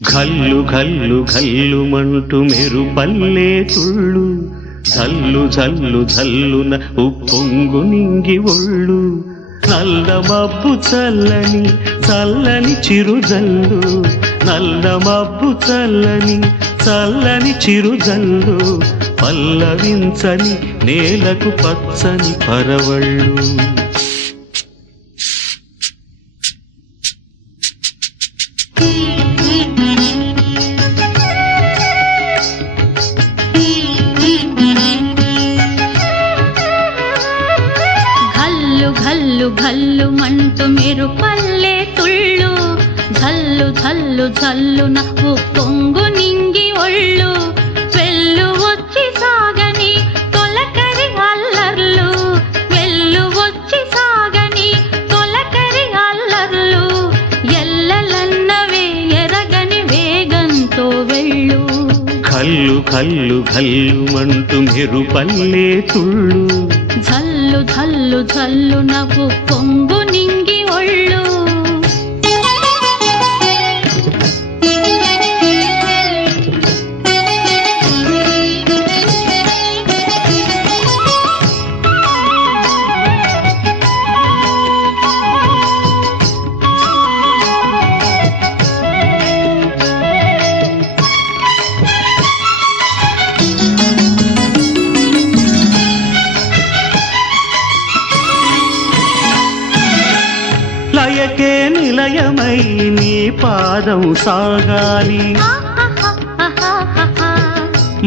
ఘల్లు ఘల్లు ఘల్లుమంటూ మెరుపల్లే తుళ్ళు జల్లు జల్లు జల్లున ఉప్పొంగు నింగి ఒళ్ళు నల్ల మబ్బు చల్లని చల్లని చిరుజల్లు నల్ల మబ్బు చల్లని చల్లని చిరుజల్లు పల్లవించని నేలకు పచ్చని పరవళ్ళు ఘల్లు ఘల్లు మంటూ మెరుపల్లే తుళ్ళు ఝల్లు ఝల్లు ఝల్లున ఉప్పొంగు నింగి ఒళ్ళు వెళ్ళు వచ్చి సాగని తొలకరి అల్లర్లు వెళ్ళు వచ్చి సాగని తొలకరి అల్లర్లు ఎల్లలన్నవే ఎరగని వేగంతో వెళ్ళు ఘల్లు ఘల్లు ఘల్లుమంటూ మెరుపల్లే తుళ్ళు ఝల్లు ఝల్లు ఝల్లు నవ్వు పొంగు నింగి ఒళ్ళు లయకే నిలయమై నీ పాదం సాగాలి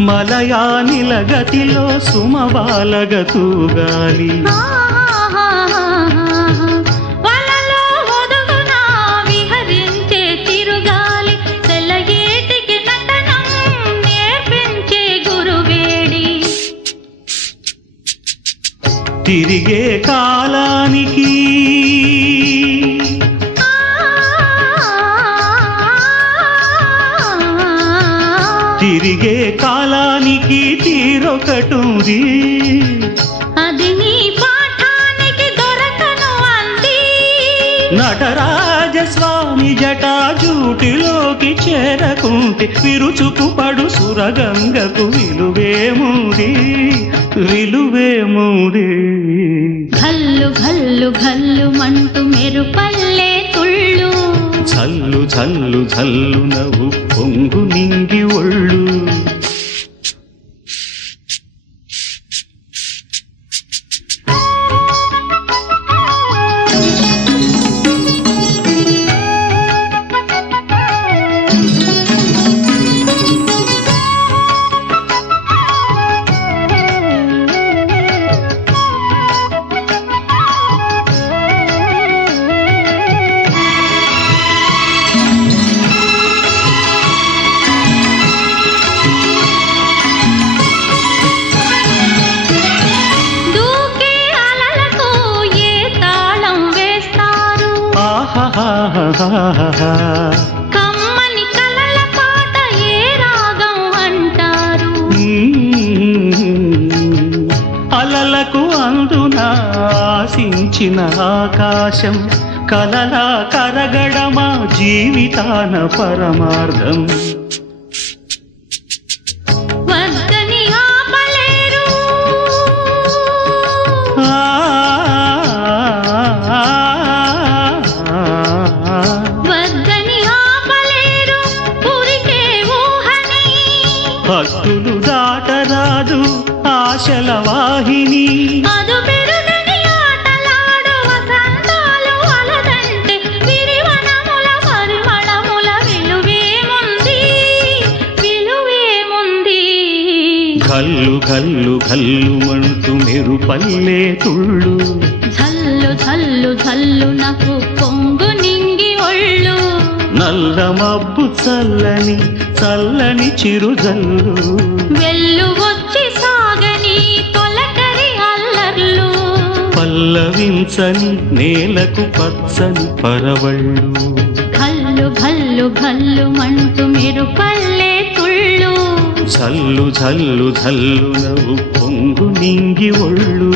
మలయా నిలగతిలో సుమబాలగతూగాలి వలలో ఒదుగున విహరించే తిరుగాలి తెల్లయేటికి నటనం నేర్పించే గురువేడి తిరిగే కాలానికి తిరిగే కాలానికి తీరొకటుంది అది నీ పాఠానికి దొరకను అంది నటరాజస్వామి జటాజూటిలోకి చేరకుంటే విరుచుకు పడు సురగంగకు విలువేముంది విలువేముంది ఘల్లు ఘల్లు ఘల్లు మంటూ మెరుపల్లే తుళ్ళు జల్లు జల్లు జల్లు నవ్వు పొంగు నింగి ఒళ్ళు కమ్మని కలల పాట ఏ రాగం అంటారు అలలకు అందున ఆశించిన ఆకాశం కలలా కరగడమా జీవితాన పరమార్థం వద్దని ఆపలేరు వద్దని ఆపలేరు ఊరికే ఊహని భక్తులు దాటరాదు ఆశల వాహిని అదు పెరుగని ఆటలాడు వసంతాలు అలదంటే విరివనముల పరిమళముల విలువేముంది విలువేముంది ఘల్లు ఘల్లు ఘల్లుమంటూ మెరుపల్లే తుళ్ళు ఝల్లు ఝల్లు ఝల్లు నాకు పొంగు నింగి ఒళ్ళు నల్ల మబ్బు చల్లని చల్లని చిరుజల్లు వెళ్ళు వచ్చి సాగని తొలకరి అల్లర్లు పల్లవించని నేలకు పచ్చని పరవళ్ళు ఘల్లు ఘల్లు ఘల్లు మంటూ మెరుపల్లే తుళ్ళు జల్లు జల్లు జల్లు నవ్వు పొంగు నింగి ఒళ్ళు